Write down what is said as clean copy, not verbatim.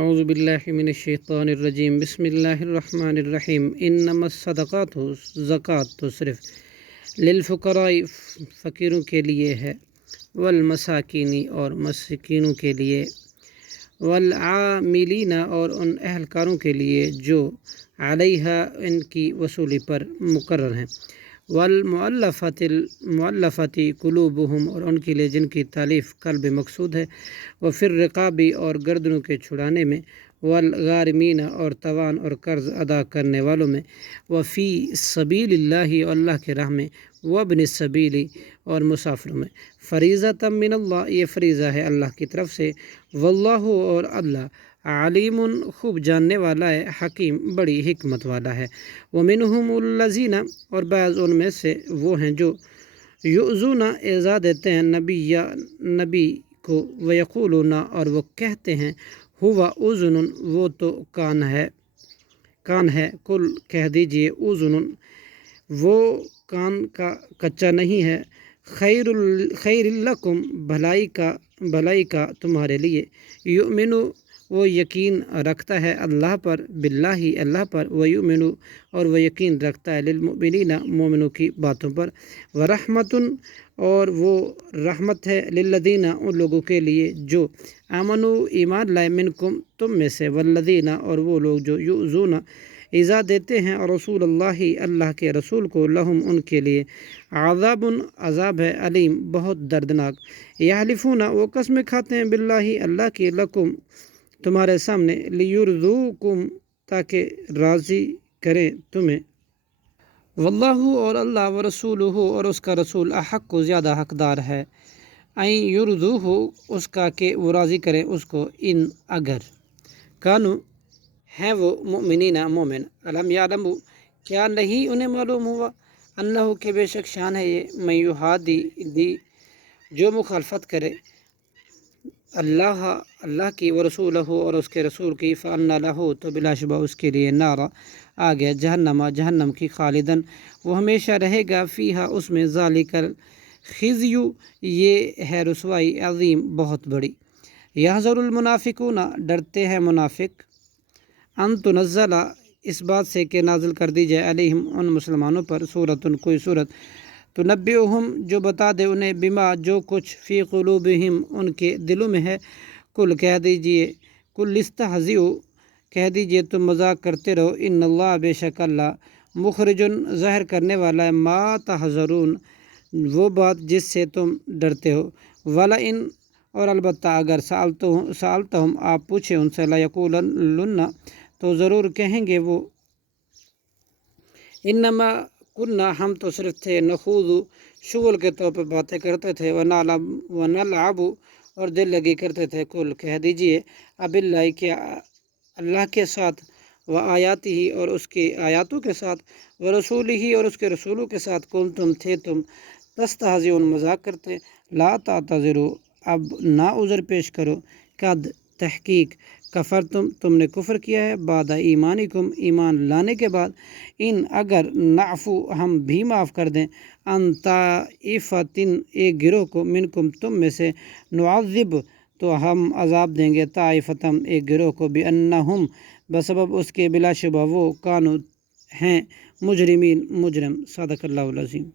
اعوذ باللہ من الشیطان الرجیم بسم اللہ الرحمن الرحیم انما الصدقات زکوٰۃ تو صرف للفقراء فقیروں کے لیے ہے، والمساکین اور مسکینوں کے لیے، والعاملین اور ان اہلکاروں کے لیے جو علیہا ان کی وصولی پر مقرر ہیں، والمؤلفۃ قلوبہم اور ان کے لیے جن کی تالیف قلب مقصود ہے، وفی الرقاب اور گردنوں کے چھڑانے میں، والغارمین اور توان اور قرض ادا کرنے والوں میں، وفی سبیل اللہ اور اللہ کے راہ میں، وابن السبیل اور مسافروں میں، فریضۃ من اللہ یہ فریضہ ہے اللہ کی طرف سے، واللہ اور اللہ علیم خوب جاننے والا ہے، حکیم بڑی حکمت والا ہے۔ ومنہم الذین اور بعض ان میں سے وہ ہیں جو یؤذون ایذا دیتے ہیں نبی کو، ویقولون اور وہ کہتے ہیں ہوا اذن وہ تو کان ہے، کل کہہ دیجئے اذن وہ کان کا کچا نہیں ہے، خیر لکم بھلائی کا تمہارے لیے، یؤمن وہ یقین رکھتا ہے اللہ پر، باللہ اللہ پر، ویؤمن اور وہ یقین رکھتا ہے للمؤمنین مومنوں کی باتوں پر، ورحمۃ اور وہ رحمت ہے للذین ان لوگوں کے لیے جو آمنو ایمان لائے، منکم تم میں سے، والذین اور وہ لوگ جو یؤذون ایذا دیتے ہیں رسول اللہ اللہ کے رسول کو، لہم ان کے لیے عذاب ہے، علیم بہت دردناک، یحلفون وہ قسمیں کھاتے ہیں باللہ اللہ کی، لکم تمہارے سامنے، لیرضوکم تاکہ راضی کریں تمہیں، واللہ اور اللہ ورسولہ اور اس کا رسول احق کو زیادہ حقدار ہے، این یرضوہ اس کا کہ وہ راضی کریں اس کو، ان اگر کانو ہیں وہ مؤمنین مومن، الم یعلموا کیا نہیں انہیں معلوم ہوا، انہ کہ بے شک شان ہے یہ، من یحادی جو مخالفت کرے اللہ کی، ورسولہ اور اس کے رسول کی، فان لہ تو بلا شبہ اس کے لیے، نارا آگے جہنم کی، خالدن وہ ہمیشہ رہے گا، فیہا اس میں، ذالک الخزی یہ ہے رسوائی، عظیم بہت بڑی، یحذر المنافقون ڈرتے ہیں منافق، ان تنزل اس بات سے کہ نازل کر دی جائے، علیہم ان مسلمانوں پر، سورۃ کوئی سورت، تنبئہم جو بتا دے انہیں، بما جو کچھ، فی قلوبہم ان کے دلوں میں ہے، کل کہہ دیجئے، کل استہزئوا کہہ دیجئے تم مذاق کرتے رہو، ان اللہ بے شک اللہ، مخرجن ظاہر کرنے والا ہے، ما تحذرون وہ بات جس سے تم ڈرتے ہو، ولئن اور البتہ اگر سألتہم آپ پوچھیں ان سے، لیقولن تو ضرور کہیں گے وہ، انما کننا ہم تو صرف تھے، نخوض شغل کے طور پہ باتیں کرتے تھے، ونلعب اور دل لگی کرتے تھے، کل کہہ دیجئے، اب اللہ کیا اللہ کے ساتھ، و آیاتی ہی اور اس کی آیاتوں کے ساتھ، و رسولی ہی اور اس کے رسولوں کے ساتھ، کنتم تھے تم، تستہزئون مذاق کرتے، لا تعتذروا اب نہ عذر پیش کرو، قد تحقیق کفر تم نے کفر کیا ہے، بعد ایمانکم ایمان لانے کے بعد، ان اگر نعفو ہم بھی معاف کر دیں، ان طائفتن ایک گروہ کو، منکم تم میں سے، نعذب تو ہم عذاب دیں گے، طائفتم ایک گروہ کو، بانہم بسبب اس کے، بلا شبہ وہ، کانو ہیں، مجرمین مجرم، صدق اللہ العظیم۔